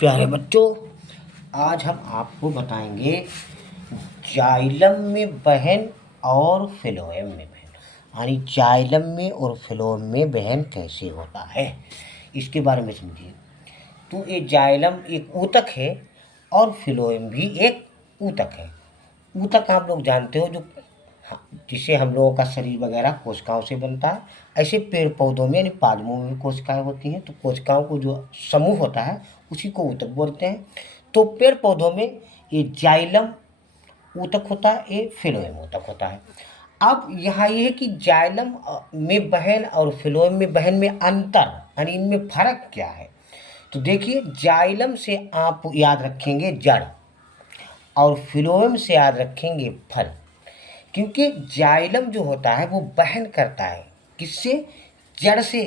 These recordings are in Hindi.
प्यारे बच्चों, आज हम आपको बताएंगे जाइलम में बहन और फ्लोएम में बहन, यानी जाइलम में और फ्लोएम में बहन कैसे होता है, इसके बारे में समझिए। तो ये जाइलम एक ऊतक है और फ्लोएम भी एक ऊतक है। ऊतक आप लोग जानते हो, जो जिसे हम लोगों का शरीर वगैरह कोशिकाओं से बनता है। ऐसे पेड़ पौधों में यानी पादपों में भी कोशिकाएं होती हैं, तो कोशिकाओं को जो समूह होता है उसी को ऊतक बोलते हैं। तो पेड़ पौधों में ये जाइलम ऊतक होता है, ये फ्लोएम ऊतक होता है। अब यहाँ ये है कि जाइलम में बहन और फ्लोएम में बहन में अंतर, यानी इनमें फर्क क्या है। तो देखिए, जाइलम से आप याद रखेंगे जड़ और फ्लोएम से याद रखेंगे फल। क्योंकि जाइलम जो होता है वो बहन करता है किससे, जड़ से।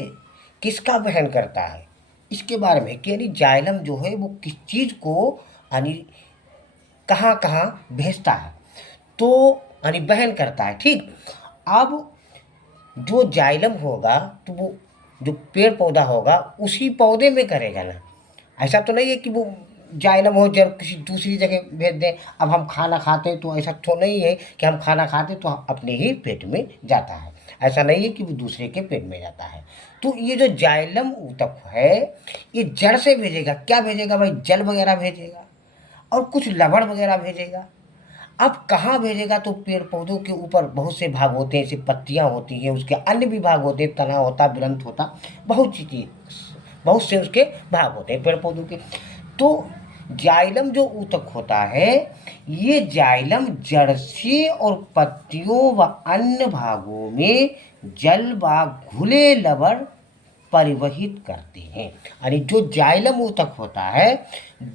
किसका बहन करता है, इसके बारे में कि यानी जाइलम जो है वो किस चीज़ को यानी कहाँ कहाँ भेजता है, तो यानी बहन करता है। ठीक, अब जो जाइलम होगा तो वो जो पेड़ पौधा होगा उसी पौधे में करेगा ना। ऐसा तो नहीं है कि वो जाइलम हो जब किसी दूसरी जगह भेज दें। अब हम खाना खाते हैं तो ऐसा तो नहीं है कि हम खाना खाते तो अपने ही पेट में जाता है। ऐसा नहीं है कि वो दूसरे के पेट में जाता है। तो ये जो जाइलम ऊतक है, ये जड़ से भेजेगा। क्या भेजेगा भाई, जल वगैरह भेजेगा और कुछ लवण वगैरह भेजेगा। अब कहाँ भेजेगा, तो पेड़ पौधों के ऊपर बहुत से भाग होते हैं, जैसे पत्तियाँ होती हैं, उसके अन्य भी भाग होते हैं, तना होता, ग्रंथ होता, बहुत सी चीज, बहुत से उसके भाग होते हैं पेड़ पौधों के। तो जाइलम जो ऊतक होता है, ये जाइलम जड़ से और पत्तियों व अन्य भागों में जल व घुले लवण परिवहित करते हैं। यानी जो जाइलम ऊतक होता है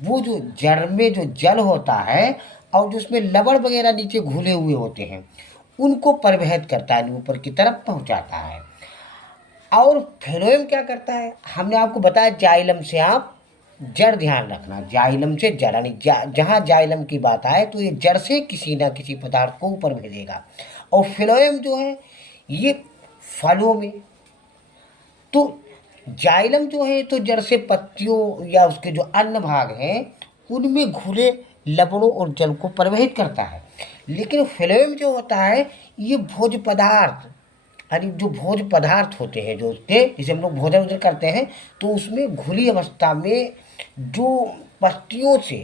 वो जो जड़ में जो जल होता है और जो उसमें लवण वगैरह नीचे घुले हुए होते हैं उनको परिवहित करता है, ऊपर की तरफ पहुंचाता है। और फ्लोएम क्या करता है, हमने आपको बताया जाइलम से आप जड़ ध्यान रखना, जाइलम से जड़, यानी जहाँ जाइलम की बात आए तो ये जड़ से किसी ना किसी पदार्थ को ऊपर भेजेगा। और फ्लोएम जो है ये फलों में। तो जाइलम जो है तो जड़ से पत्तियों या उसके जो अन्य भाग हैं उनमें घुले लवणों और जल को प्रवहित करता है। लेकिन फ्लोएम जो होता है ये भोज्य पदार्थ, यानी जो भोज्य पदार्थ होते हैं जो उसके, जैसे हम लोग भोजन वोजन करते हैं तो उसमें घुली अवस्था में जो पत्तियों से,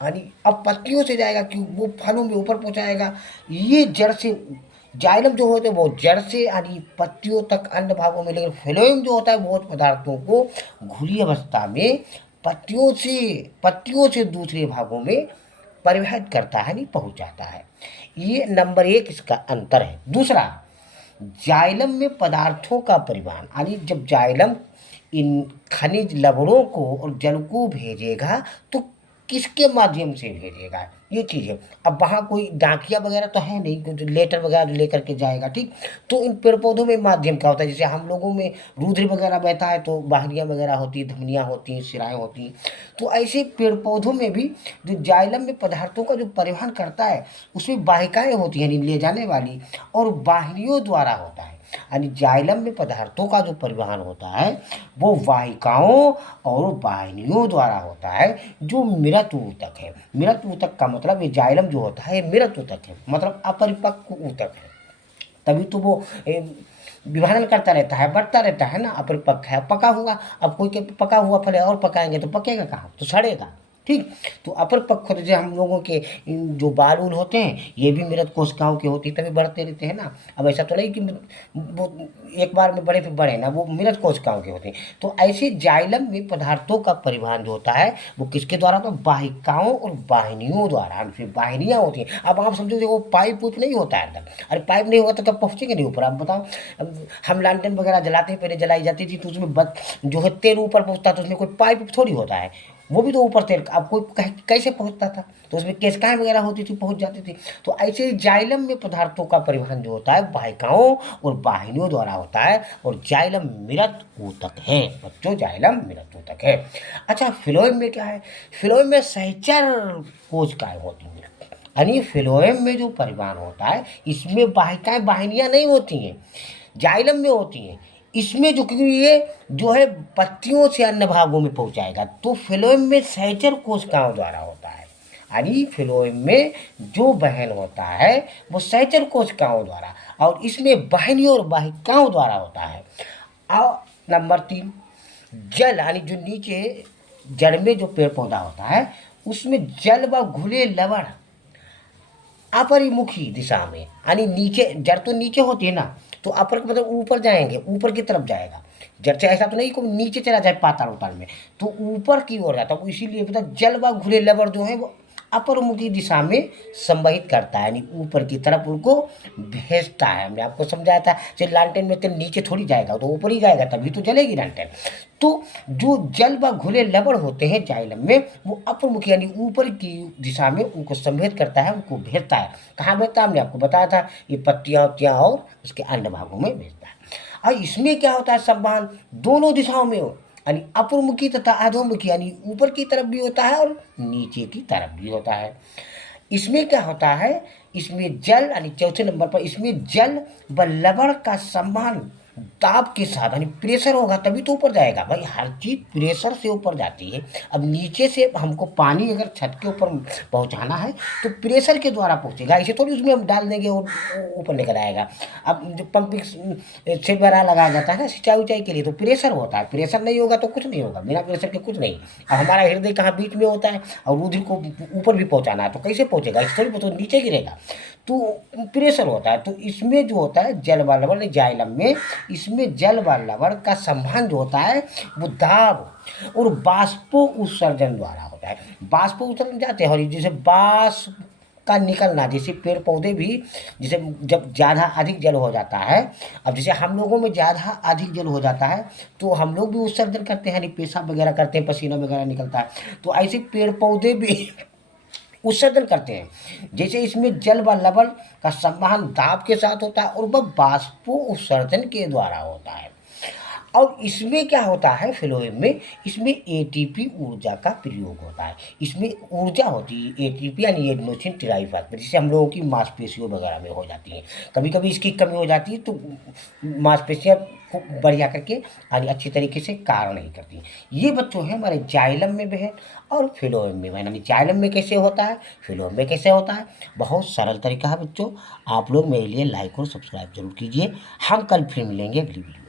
यानी अब पत्तियों से जाएगा कि वो फलों में ऊपर पहुंचाएगा। ये जड़ से जाइलम जो होते हैं वो जड़ से यानी पत्तियों तक अन्य भागों में, लेकिन फ्लोएम जो होता है भोज्य पदार्थों को घुली अवस्था में पत्तियों से दूसरे भागों में परिवहित करता है, नहीं पहुंचाता है। ये नंबर एक इसका अंतर है। दूसरा, जाइलम में पदार्थों का परिवहन, यानी जब जाइलम इन खनिज लवणों को और जल को भेजेगा तो किसके माध्यम से भेजेगा, ये चीज़ है। अब वहाँ कोई डाकिया वगैरह तो है नहीं, जो लेटर वगैरह लेकर के जाएगा। ठीक, तो इन पेड़ पौधों में माध्यम क्या होता है, जैसे हम लोगों में रुधिर वगैरह बहता है तो वाहिनियाँ वगैरह होती हैं, धमनियाँ होती हैं, शिराएँ होती हैं। तो ऐसे पेड़ पौधों में भी जो जाइलम में पदार्थों का जो परिवहन करता है उसमें वाहिकाएँ होती हैं, यानी ले जाने वाली, और वाहिनियों द्वारा होता है। यानी जाइलम में पदार्थों का जो परिवहन होता है वो वाहिकाओं और वाहिनियों द्वारा होता है, जो मृत ऊतक है। मृत ऊतक का मतलब, ये जाइलम जो होता है मृत ऊतक है, मतलब अपरिपक्व ऊतक है। तभी तो वो विभाजन करता रहता है, बढ़ता रहता है ना। अपरिपक्व है, पका हुआ। अब कोई के पका हुआ फल है और पकाएंगे तो पकेगा कहाँ, तो सड़ेगा। ठीक, तो अपरिपक्व जैसे हम लोगों के जो बाल उल होते हैं ये भी मृत कोशिकाओं के होती है, तभी बढ़ते रहते हैं ना। अब ऐसा तो नहीं कि वो एक बार में बड़े फिर बढ़े ना, वो मृत कोशिकाओं के होते हैं। तो ऐसे जाइलम में पदार्थों का परिवहन जो होता है वो किसके द्वारा, तो वाहिकाओं और वाहिनियों द्वारा। फिर वाहिनियाँ होती हैं। अब आप समझो वो पाइप उप नहीं होता है अंदर, अरे पाइप नहीं होगा तो कब पहुँचेंगे नहीं ऊपर, आप बताओ। हम लालटेन वगैरह जलाते हैं, पहले जलाई जाती थी तो उसमें जो है तेल ऊपर पहुँचता था, उसमें कोई पाइप थोड़ी होता है, वो भी तो ऊपर तेल, अब कोई कैसे पहुँचता था, तो उसमें केशिकाएँ वगैरह होती थी, पहुँच जाती थी। तो ऐसे ही जाइलम में पदार्थों का परिवहन जो होता है वाहिकाओं और वाहिनियों द्वारा होता है, और जाइलम मृत ऊतक है बच्चों, जाइलम मृत ऊतक है। अच्छा, फ्लोएम में क्या है, फ्लोएम में सहचर कोशिकाएं होती हैं। यानी फ्लोएम में जो परिवहन होता है इसमें वाहिकाएं वाहिनियाँ नहीं होती हैं, जाइलम में होती हैं। इसमें जो, क्योंकि ये जो है पत्तियों से अन्य भागों में पहुंचाएगा, तो फ्लोएम में सहचर कोशिकाओं द्वारा होता है। यानी फ्लोएम में जो वहन होता है वो सहचर कोशिकाओं द्वारा, और इसमें वाहिनी और वाहिकाओं द्वारा होता है। और नंबर 3, जल, यानी जो नीचे जड़ में जो पेड़ पौधा होता है उसमें जल व घुले लवण अपरिमुखी दिशा में, यानी नीचे, जड़ तो नीचे होती है ना, तो अपर मतलब ऊपर जाएंगे, ऊपर की तरफ जाएगा। जड़ से ऐसा तो नहीं कि नीचे चला जाए पाताल उताल में, तो ऊपर की ओर जाता है। इसीलिए पता, जल व घुले लवण जो है वो अपरमुखी दिशा में संवहित करता है, यानी ऊपर की तरफ उनको भेजता है। हमने आपको समझाया था, चल लालटेन में तेल नीचे थोड़ी जाएगा, तो ऊपर ही जाएगा, तभी तो जलेगी लालटेन। तो जो जल व घुले लवण होते हैं जाइलम में, वो अपरमुखी यानी ऊपर की दिशा में उनको संवहित करता है, उनको भेजता है। कहाँ भेजता है, हमने आपको बताया था, ये पत्तियाँ उत्तियाँ और उसके अन्य भागों में भेजता है। और इसमें क्या होता है, संवहन दोनों दिशाओं में हो, यानी अपरमुखी तथा अधोमुखी, यानी ऊपर की तरफ भी होता है और नीचे की तरफ भी होता है। इसमें क्या होता है, इसमें जल, यानी चौथे नंबर पर, इसमें जल व लवण का संवहन दाब के साथ, यानी प्रेशर होगा तभी तो ऊपर जाएगा भाई, हर चीज़ प्रेशर से ऊपर जाती है। अब नीचे से हमको पानी अगर छत के ऊपर पहुंचाना है तो प्रेशर के द्वारा पहुंचेगा, इसे थोड़ी उसमें हम डाल देंगे और ऊपर निकल आएगा। अब जो पंपिंग सेट वगैरह लगाया जाता है ना सिंचाई उचाई के लिए, तो प्रेशर होता है, प्रेशर नहीं होगा तो कुछ नहीं होगा, बिना प्रेशर के कुछ नहीं। अब हमारा हृदय कहाँ बीच में होता है, और रुधिर को ऊपर भी पहुंचाना है, तो कैसे पहुंचेगा, इस थोड़ी तो नीचे गिरेगा, तो प्रेशर होता है। तो इसमें जो होता है जल व लवण जाइलम में, इसमें जल व लवण का संबंध होता है वो दाब और बाष्पो उत्सर्जन द्वारा होता है। बाष्पो उत्सर्जन जाते हैं, और जैसे बाष्प का निकलना, जैसे पेड़ पौधे भी, जैसे जब ज़्यादा अधिक जल हो जाता है, अब जैसे हम लोगों में ज़्यादा अधिक जल हो जाता है तो हम लोग भी उत्सर्जन करते हैं, यानी पेशाब वगैरह करते हैं, पसीना वगैरह निकलता है, तो ऐसे पेड़ पौधे भी उत्सर्जन करते हैं। जैसे इसमें जल व लवण का संवहन दाब के साथ होता है और वह बाष्पो उत्सर्जन के द्वारा होता है। और इसमें क्या होता है, फ्लोएम में, इसमें एटीपी ऊर्जा का प्रयोग होता है। इसमें ऊर्जा होती है एटीपी, यानी एडेनोसिन ट्राइफॉस्फेट, जिससे हम लोगों की मांसपेशियों वगैरह में हो जाती हैं। कभी कभी इसकी कमी हो जाती है तो मांसपेशियाँ को बढ़िया करके यानी अच्छी तरीके से कार्य नहीं करती। ये बच्चों हैं हमारे जाइलम में बहन और फ्लोएम में बहन। यानी जाइलम में कैसे होता है, फ्लोएम में कैसे होता है, बहुत सरल तरीका है बच्चों। आप लोग मेरे लिए लाइक और सब्सक्राइब जरूर कीजिए। हम कल फिर मिलेंगे अगली वीडियो।